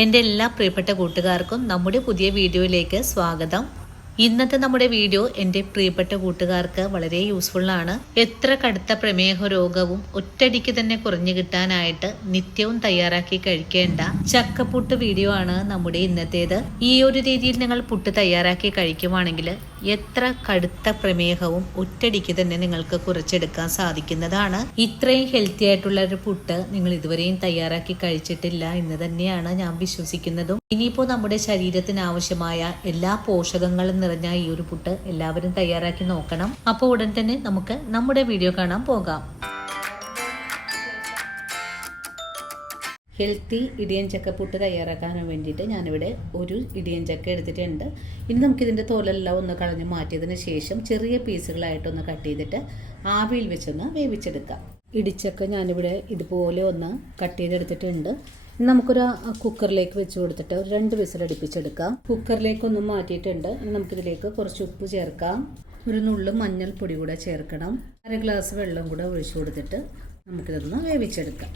എൻ്റെ എല്ലാ പ്രിയപ്പെട്ട കൂട്ടുകാർക്കും നമ്മുടെ പുതിയ വീഡിയോയിലേക്ക് സ്വാഗതം. ഇന്നത്തെ നമ്മുടെ വീഡിയോ എൻ്റെ പ്രിയപ്പെട്ട കൂട്ടുകാർക്ക് വളരെ യൂസ്ഫുള്ളാണ്. എത്ര കടുത്ത പ്രമേഹ രോഗവും ഒറ്റയടിക്ക് തന്നെ കുറഞ്ഞു കിട്ടാനായിട്ട് നിത്യവും തയ്യാറാക്കി കഴിക്കേണ്ട ചക്കപ്പുട്ട് വീഡിയോ ആണ് നമ്മുടെ ഇന്നത്തേത്. ഈ ഒരു രീതിയിൽ നിങ്ങൾ പുട്ട് തയ്യാറാക്കി കഴിക്കുവാണെങ്കിൽ എത്ര കടുത്ത പ്രമേഹവും ഒറ്റയടിക്ക് തന്നെ നിങ്ങൾക്ക് കുറച്ചെടുക്കാൻ സാധിക്കുന്നതാണ്. ഇത്രയും ഹെൽത്തി ആയിട്ടുള്ള ഒരു പുട്ട് നിങ്ങൾ ഇതുവരെയും തയ്യാറാക്കി കഴിച്ചിട്ടില്ല എന്ന് തന്നെയാണ് ഞാൻ വിശ്വസിക്കുന്നതും. ഇനിയിപ്പോൾ നമ്മുടെ ശരീരത്തിന് ആവശ്യമായ എല്ലാ പോഷകങ്ങളും നിറഞ്ഞ ഈ ഒരു പുട്ട് എല്ലാവരും തയ്യാറാക്കി നോക്കണം. അപ്പോൾ ഉടൻ തന്നെ നമുക്ക് നമ്മുടെ വീഡിയോ കാണാൻ പോകാം. ഹെൽത്തി ഇടിയൻ ചക്കപ്പുട്ട് തയ്യാറാക്കാൻ വേണ്ടിയിട്ട് ഞാനിവിടെ ഒരു ഇടിയൻ ചക്ക എടുത്തിട്ടുണ്ട്. ഇനി നമുക്കിതിൻ്റെ തോലെല്ലാം ഒന്ന് കളഞ്ഞ് മാറ്റിയതിന് ശേഷം ചെറിയ പീസുകളായിട്ടൊന്ന് കട്ട് ചെയ്തിട്ട് ആവിയിൽ വെച്ചൊന്ന് വേവിച്ചെടുക്കാം. ഇടിച്ചക്ക ഞാനിവിടെ ഇതുപോലെ ഒന്ന് കട്ട് ചെയ്തെടുത്തിട്ടുണ്ട്. ഇനി നമുക്കൊരു കുക്കറിലേക്ക് വെച്ച് കൊടുത്തിട്ട് ഒരു 2 വിസിൽ അടുപ്പിച്ചെടുക്കാം. കുക്കറിലേക്കൊന്നും മാറ്റിയിട്ടുണ്ട്. ഇനി നമുക്കിതിലേക്ക് കുറച്ച് ഉപ്പ് ചേർക്കാം. ഒരു നുള്ളു മഞ്ഞൾപ്പൊടി കൂടെ ചേർക്കണം. 1 ഗ്ലാസ് വെള്ളം കൂടെ ഒഴിച്ചു കൊടുത്തിട്ട് നമുക്കിതൊന്ന് വേവിച്ചെടുക്കാം.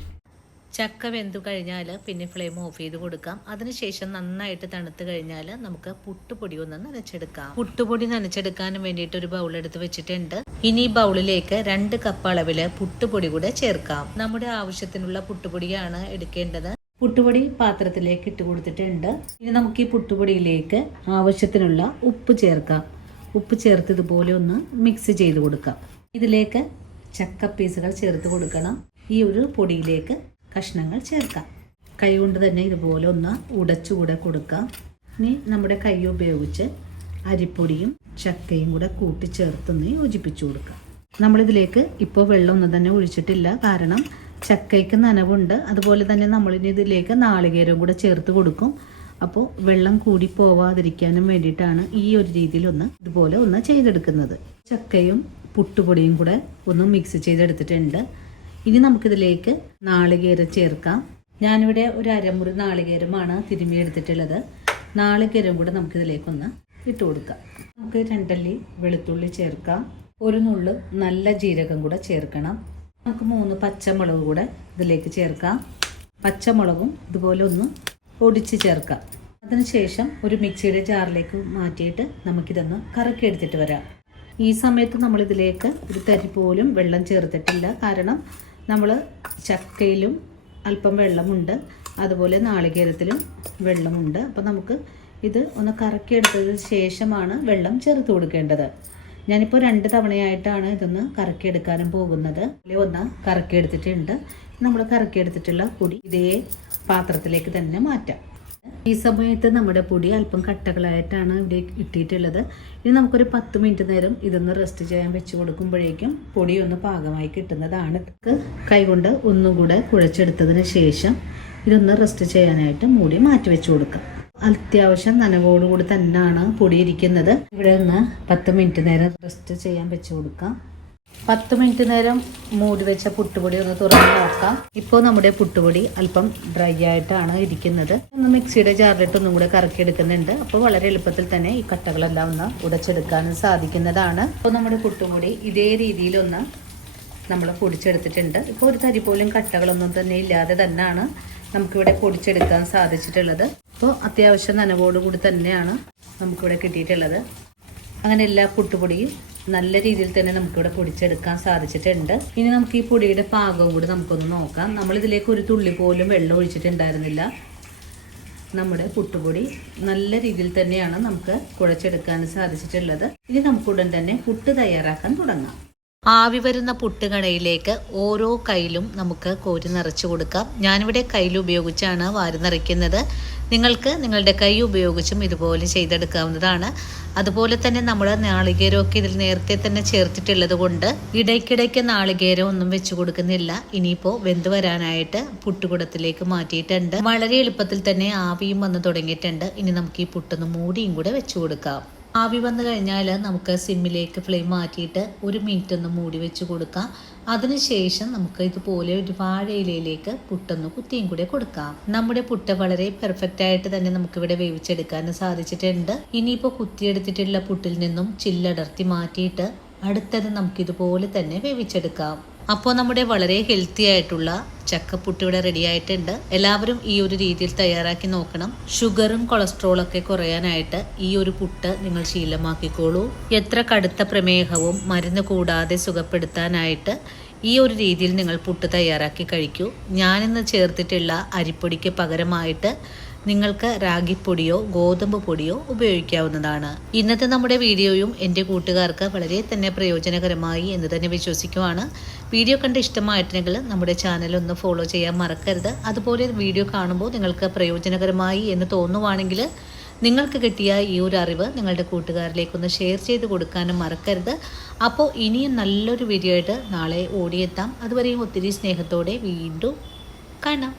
ചക്ക വെന്തു കഴിഞ്ഞാൽ പിന്നെ ഫ്ലെയിം ഓഫ് ചെയ്ത് കൊടുക്കാം. അതിനുശേഷം നന്നായിട്ട് തണുത്ത് കഴിഞ്ഞാൽ നമുക്ക് പുട്ടുപൊടി ഒന്ന് നനച്ചെടുക്കാം. പുട്ടുപൊടി നനച്ചെടുക്കാൻ വേണ്ടിയിട്ട് ഒരു ബൗൾ എടുത്ത് വെച്ചിട്ടുണ്ട്. ഇനി ഈ ബൗളിലേക്ക് 2 കപ്പ് അളവിൽ പുട്ടുപൊടി കൂടെ ചേർക്കാം. നമ്മുടെ ആവശ്യത്തിനുള്ള പുട്ടുപൊടിയാണ് എടുക്കേണ്ടത്. പുട്ടുപൊടി പാത്രത്തിലേക്ക് ഇട്ട് കൊടുത്തിട്ടുണ്ട്. ഇനി നമുക്ക് ഈ പുട്ടുപൊടിയിലേക്ക് ആവശ്യത്തിനുള്ള ഉപ്പ് ചേർക്കാം. ഉപ്പ് ചേർത്ത് ഇതുപോലെ ഒന്ന് മിക്സ് ചെയ്ത് കൊടുക്കാം. ഇതിലേക്ക് ചക്ക പീസുകൾ ചേർത്ത് കൊടുക്കണം. ഈ ഒരു പൊടിയിലേക്ക് കഷ്ണങ്ങൾ ചേർക്കാം. കൈ കൊണ്ട് തന്നെ ഇതുപോലെ ഒന്ന് ഉടച്ചുകൂടെ കൊടുക്കാം. ഇനി നമ്മുടെ കൈ ഉപയോഗിച്ച് അരിപ്പൊടിയും ചക്കയും കൂടെ കൂട്ടി ചേർത്തൊന്ന് യോജിപ്പിച്ചു കൊടുക്കാം. നമ്മളിതിലേക്ക് ഇപ്പോൾ വെള്ളമൊന്നും തന്നെ ഒഴിച്ചിട്ടില്ല. കാരണം ചക്കയ്ക്ക് നനവുണ്ട്. അതുപോലെ തന്നെ നമ്മളിനി ഇതിലേക്ക് നാളികേരവും കൂടെ ചേർത്ത് കൊടുക്കും. അപ്പോൾ വെള്ളം കൂടി പോവാതിരിക്കാനും വേണ്ടിയിട്ടാണ് ഈ ഒരു രീതിയിലൊന്ന് ഇതുപോലെ ഒന്ന് ചെയ്തെടുക്കുന്നത്. ചക്കയും പുട്ടുപൊടിയും കൂടെ ഒന്ന് മിക്സ് ചെയ്തെടുത്തിട്ടുണ്ട്. ഇനി നമുക്കിതിലേക്ക് നാളികേരം ചേർക്കാം. ഞാനിവിടെ ഒരു അരമുറി നാളികേരമാണ് തിരുമ്മി എടുത്തിട്ടുള്ളത്. നാളികേരം കൂടെ നമുക്കിതിലേക്കൊന്ന് ഇട്ട് കൊടുക്കാം. നമുക്ക് 2 അല്ലി വെളുത്തുള്ളി ചേർക്കാം. ഒരു നുള്ളു നല്ല ജീരകം കൂടെ ചേർക്കണം. നമുക്ക് 3 പച്ചമുളക് കൂടെ ഇതിലേക്ക് ചേർക്കാം. പച്ചമുളകും ഇതുപോലെ ഒന്ന് ഒടിച്ച് ചേർക്കാം. അതിനുശേഷം ഒരു മിക്സിയുടെ ജാറിലേക്ക് മാറ്റിയിട്ട് നമുക്കിതൊന്ന് കറക്കി എടുത്തിട്ട് വരാം. ഈ സമയത്ത് നമ്മളിതിലേക്ക് ഒരു തരി പോലും വെള്ളം ചേർത്തിട്ടില്ല. കാരണം നമ്മൾ ചക്കയിലും അല്പം വെള്ളമുണ്ട്, അതുപോലെ നാളികേരത്തിലും വെള്ളമുണ്ട്. അപ്പോൾ നമുക്ക് ഇത് ഒന്ന് കറക്കിയെടുത്തതിന് ശേഷമാണ് വെള്ളം ചേർത്ത് കൊടുക്കേണ്ടത്. ഞാനിപ്പോൾ 2 തവണയായിട്ടാണ് ഇതൊന്ന് കറക്കിയെടുക്കാനും പോകുന്നത്. ഒന്ന് കറക്കിയെടുത്തിട്ടുണ്ട്. നമ്മൾ കറക്കിയെടുത്തിട്ടുള്ള പൊടി ഇതേ പാത്രത്തിലേക്ക് തന്നെ മാറ്റാം. ഈ സമയത്ത് നമ്മുടെ പൊടി അല്പം കട്ടകളായിട്ടാണ് ഇവിടെ ഇട്ടിട്ടുള്ളത്. ഇനി നമുക്കൊരു 10 മിനിറ്റ് നേരം ഇതൊന്ന് റെസ്റ്റ് ചെയ്യാൻ വെച്ച് കൊടുക്കുമ്പോഴേക്കും പൊടി ഒന്ന് പാകമായി കിട്ടുന്നതാണ്. കൈകൊണ്ട് ഒന്നും കൂടെ കുഴച്ചെടുത്തതിന് ശേഷം ഇതൊന്ന് റെസ്റ്റ് ചെയ്യാനായിട്ട് മൂടി മാറ്റി വെച്ച് കൊടുക്കാം. അത്യാവശ്യം നനവോടുകൂടി തന്നെയാണ് പൊടി ഇരിക്കുന്നത്. ഇവിടെ ഒന്ന് 10 മിനിറ്റ് നേരം റെസ്റ്റ് ചെയ്യാൻ വെച്ച് കൊടുക്കാം. 10 മിനിറ്റ് നേരം മൂടി വെച്ച പുട്ടുപൊടി ഒന്ന് തുറന്ന് നോക്കാം. ഇപ്പോൾ നമ്മുടെ പുട്ടുപൊടി അല്പം ഡ്രൈ ആയിട്ടാണ് ഇരിക്കുന്നത്. ഒന്ന് മിക്സിയുടെ ജാറിലിട്ട് ഒന്നും കൂടെ കറക്കിയെടുക്കുന്നുണ്ട്. അപ്പോൾ വളരെ എളുപ്പത്തിൽ തന്നെ ഈ കട്ടകളെല്ലാം ഒന്ന് ഉടച്ചെടുക്കാനും സാധിക്കുന്നതാണ്. അപ്പോൾ നമ്മുടെ പുട്ടുപൊടി ഇതേ രീതിയിലൊന്ന് നമ്മൾ പൊടിച്ചെടുത്തിട്ടുണ്ട്. ഇപ്പോൾ ഒരു തരി പോലും കട്ടകളൊന്നും തന്നെ ഇല്ലാതെ തന്നെയാണ് നമുക്കിവിടെ പൊടിച്ചെടുക്കാൻ സാധിച്ചിട്ടുള്ളത്. അപ്പോൾ അത്യാവശ്യം നനവോടുകൂടി തന്നെയാണ് നമുക്കിവിടെ കിട്ടിയിട്ടുള്ളത്. അങ്ങനെ എല്ലാ പുട്ടുപൊടിയും നല്ല രീതിയിൽ തന്നെ നമുക്കിവിടെ പൊടിച്ചെടുക്കാൻ സാധിച്ചിട്ടുണ്ട്. ഇനി നമുക്ക് ഈ പൊടിയുടെ പാകവും കൂടി നമുക്കൊന്ന് നോക്കാം. നമ്മളിതിലേക്ക് ഒരു തുള്ളി പോലും വെള്ളം ഒഴിച്ചിട്ടുണ്ടായിരുന്നില്ല. നമ്മുടെ പുട്ടുപൊടി നല്ല രീതിയിൽ തന്നെയാണ് നമുക്ക് കുഴച്ചെടുക്കാൻ സാധിച്ചിട്ടുള്ളത്. ഇനി നമുക്ക് ഉടൻ തന്നെ പുട്ട് തയ്യാറാക്കാൻ തുടങ്ങാം. ആവി വരുന്ന പുട്ടുകടയിലേക്ക് ഓരോ കയ്യിലും നമുക്ക് കോരി നിറച്ച് കൊടുക്കാം. ഞാനിവിടെ കയ്യിൽ ഉപയോഗിച്ചാണ് വാരി നിറയ്ക്കുന്നത്. നിങ്ങൾക്ക് നിങ്ങളുടെ കൈ ഉപയോഗിച്ചും ഇതുപോലെ ചെയ്തെടുക്കാവുന്നതാണ്. അതുപോലെ തന്നെ നമ്മൾ നാളികേരമൊക്കെ ഇതിൽ നേരത്തെ തന്നെ ചേർത്തിട്ടുള്ളത് കൊണ്ട് ഇടയ്ക്കിടയ്ക്ക് നാളികേരം ഒന്നും വെച്ച് കൊടുക്കുന്നില്ല. ഇനിയിപ്പോൾ വെന്ത് വരാനായിട്ട് പുട്ടുകുടത്തിലേക്ക് മാറ്റിയിട്ടുണ്ട്. വളരെ എളുപ്പത്തിൽ തന്നെ ആവിയും വന്ന് തുടങ്ങിയിട്ടുണ്ട്. ഇനി നമുക്ക് ഈ പുട്ടൊന്ന് മൂടിയും കൂടെ വെച്ച് കൊടുക്കാം. ആവി വന്നു കഴിഞ്ഞാൽ നമുക്ക് സിമ്മിലേക്ക് ഫ്ലെയിം മാറ്റിയിട്ട് 1 മിനിറ്റ് ഒന്ന് മൂടി വെച്ച് കൊടുക്കാം. അതിനുശേഷം നമുക്ക് ഇതുപോലെ ഒരു വാഴയിലയിലേക്ക് പുട്ടൊന്ന് കുത്തിയും കൂടെ കൊടുക്കാം. നമ്മുടെ പുട്ട് വളരെ പെർഫെക്റ്റ് ആയിട്ട് തന്നെ നമുക്കിവിടെ വേവിച്ചെടുക്കാൻ സാധിച്ചിട്ടുണ്ട്. ഇനിയിപ്പോൾ കുത്തിയെടുത്തിട്ടുള്ള പുട്ടിൽ നിന്നും ചില്ലടർത്തി മാറ്റിയിട്ട് അടുത്തത് നമുക്കിതുപോലെ തന്നെ വേവിച്ചെടുക്കാം. അപ്പോൾ നമ്മുടെ വളരെ ഹെൽത്തി ആയിട്ടുള്ള ചക്കപ്പുട്ട് ഇവിടെ റെഡി ആയിട്ടുണ്ട്. എല്ലാവരും ഈ ഒരു രീതിയിൽ തയ്യാറാക്കി നോക്കണം. ഷുഗറും കൊളസ്ട്രോളൊക്കെ കുറയാനായിട്ട് ഈ ഒരു പുട്ട് നിങ്ങൾ ശീലമാക്കിക്കോളൂ. എത്ര കടുത്ത പ്രമേഹവും മരുന്ന് കൂടാതെ സുഖപ്പെടുത്താനായിട്ട് ഈ ഒരു രീതിയിൽ നിങ്ങൾ പുട്ട് തയ്യാറാക്കി കഴിക്കൂ. ഞാനിന്ന് ചേർത്തിട്ടുള്ള അരിപ്പൊടിക്ക് പകരമായിട്ട് നിങ്ങൾക്ക് റാഗിപ്പൊടിയോ ഗോതമ്പ് പൊടിയോ ഉപയോഗിക്കാവുന്നതാണ്. ഇന്നത്തെ നമ്മുടെ വീഡിയോയും എൻ്റെ കൂട്ടുകാർക്ക് വളരെ തന്നെ പ്രയോജനകരമായി എന്ന് തന്നെ വിശ്വസിക്കുവാണ്. വീഡിയോ കണ്ട് ഇഷ്ടമായിട്ടുണ്ടെങ്കിൽ നമ്മുടെ ചാനൽ ഒന്ന് ഫോളോ ചെയ്യാൻ മറക്കരുത്. അതുപോലെ വീഡിയോ കാണുമ്പോൾ നിങ്ങൾക്ക് പ്രയോജനകരമായി എന്ന് തോന്നുവാണെങ്കിൽ നിങ്ങൾക്ക് കിട്ടിയ ഈ ഒരു അറിവ് നിങ്ങളുടെ കൂട്ടുകാരിലേക്കൊന്ന് ഷെയർ ചെയ്ത് കൊടുക്കാനും മറക്കരുത്. അപ്പോൾ ഇനിയും നല്ലൊരു വീഡിയോ ആയിട്ട് നാളെ ഓടിയെത്താം. അതുവരെയും ഒത്തിരി സ്നേഹത്തോടെ വീണ്ടും കാണാം.